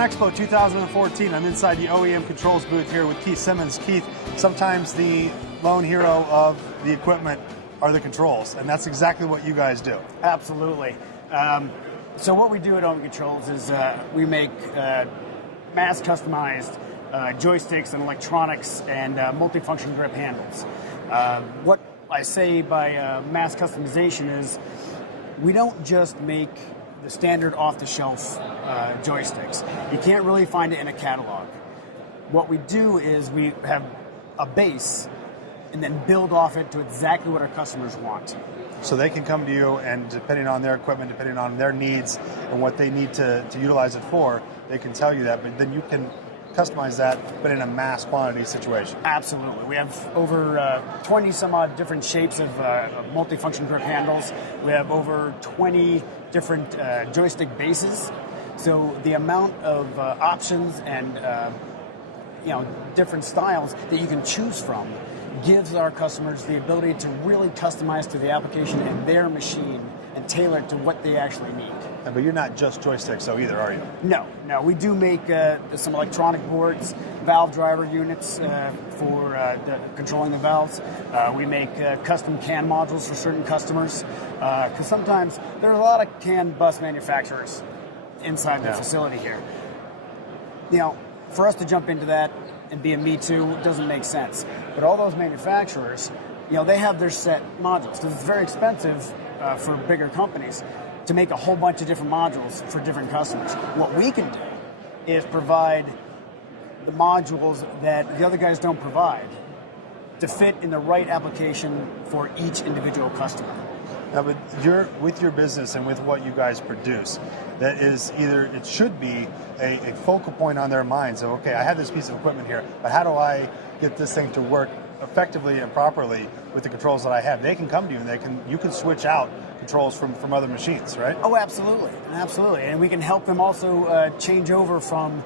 ConExpo 2014. I'm inside the OEM Controls booth here with Keith Simmons. Keith, sometimes the lone hero of the equipment are the controls, and that's exactly what you guys do. Absolutely. So what we do at OEM Controls is we make mass customized joysticks and electronics and multifunction grip handles. What I say by mass customization is we don't just make the standard off-the-shelf joysticks. You can't really find it in a catalog. What we do is we have a base and then build off it to exactly what our customers want. So they can come to you, and depending on their equipment, depending on their needs and what they need to utilize it for, they can tell you that, but then you can customize that, but in a mass quantity situation. Absolutely. We have over 20 some odd different shapes of multifunction grip handles. We have over 20 different joystick bases. So the amount of options and different styles that you can choose from gives our customers the ability to really customize to the application and their machine and tailor it to what they actually need. But you're not just joysticks, though, either, are you? No. We do make some electronic boards, valve driver units for controlling the valves. We make custom CAN modules for certain customers, because sometimes there are a lot of CAN bus manufacturers inside the facility here. For us to jump into that and be a me too doesn't make sense. But all those manufacturers, they have their set modules, because it's very expensive for bigger companies to make a whole bunch of different modules for different customers. What we can do is provide the modules that the other guys don't provide to fit in the right application for each individual customer. Now, but with your business and with what you guys produce, that is it should be a focal point on their minds of, okay, I have this piece of equipment here, but how do I get this thing to work effectively and properly with the controls that I have? They can come to you and you can switch out controls from other machines, right? Oh, absolutely. And we can help them also change over from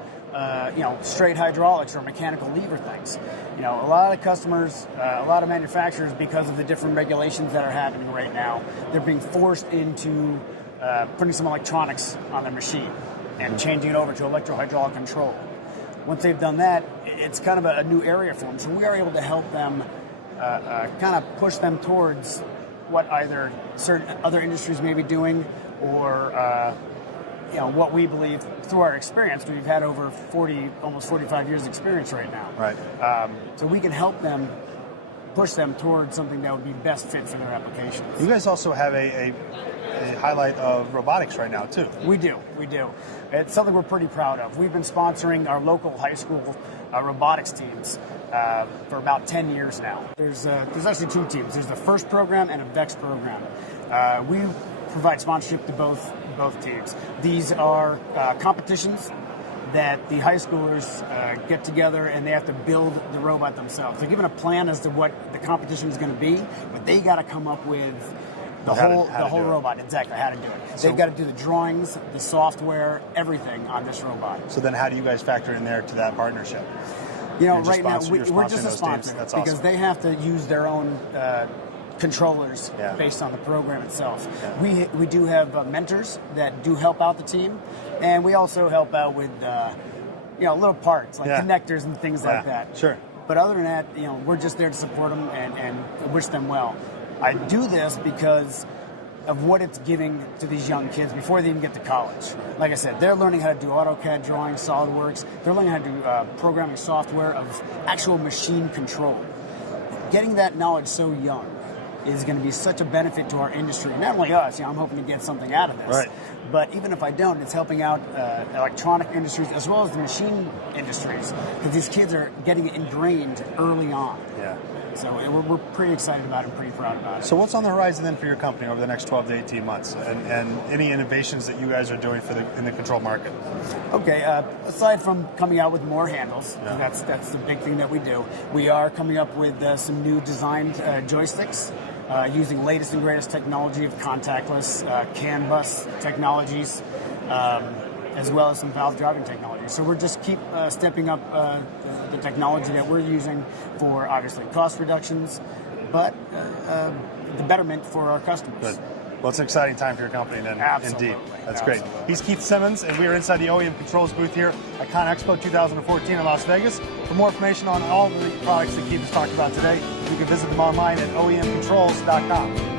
straight hydraulics or mechanical lever things. A lot of customers, a lot of manufacturers, because of the different regulations that are happening right now, they're being forced into putting some electronics on their machine and changing it over to electro-hydraulic control. Once they've done that, it's kind of a new area for them. So we are able to help them kind of push them towards what either certain other industries may be doing, or what we believe through our experience. We've had over almost 45 years experience right now. Right. So we can help them, push them towards something that would be best fit for their applications. You guys also have a highlight of robotics right now, too. We do. It's something we're pretty proud of. We've been sponsoring our local high school robotics teams for about 10 years now. There's actually two teams. There's the FIRST program and a VEX program. We provide sponsorship to both teams. These are competitions that the high schoolers get together, and they have to build the robot themselves. They're given a plan as to what the competition is going to be, but they got to come up with the whole robot, exactly how to do it. They've got to do the drawings, the software, everything on this robot. So then how do you guys factor in there to that partnership? Right now, we're just a sponsor, because awesome. They have to use their own controllers based on the program itself. Yeah. We do have mentors that do help out the team, and we also help out with little parts like connectors and things like that. Sure. But other than that, we're just there to support them and wish them well. I do this because of what it's giving to these young kids before they even get to college. Like I said, they're learning how to do AutoCAD drawing, SolidWorks. They're learning how to do programming software of actual machine control. Getting that knowledge so young is going to be such a benefit to our industry. Not only us, I'm hoping to get something out of this. Right. But even if I don't, it's helping out electronic industries as well as the machine industries, because these kids are getting it ingrained early on. Yeah. So we're pretty excited about it and pretty proud about it. So what's on the horizon then for your company over the next 12 to 18 months, and any innovations that you guys are doing in the control market? Okay, aside from coming out with more handles, that's the big thing that we do, we are coming up with some new designed joysticks using latest and greatest technology of contactless CAN bus technologies, as well as some valve driving technology. So we're just keep stepping up the technology that we're using for obviously cost reductions, but the betterment for our customers. Good. Well, it's an exciting time for your company then. Absolutely. Indeed. That's Absolutely. great. He's Keith Simmons, and we are inside the OEM Controls booth here at ConExpo 2014 in Las Vegas. For more information on all the products that Keith has talked about today, you can visit them online at OEMcontrols.com.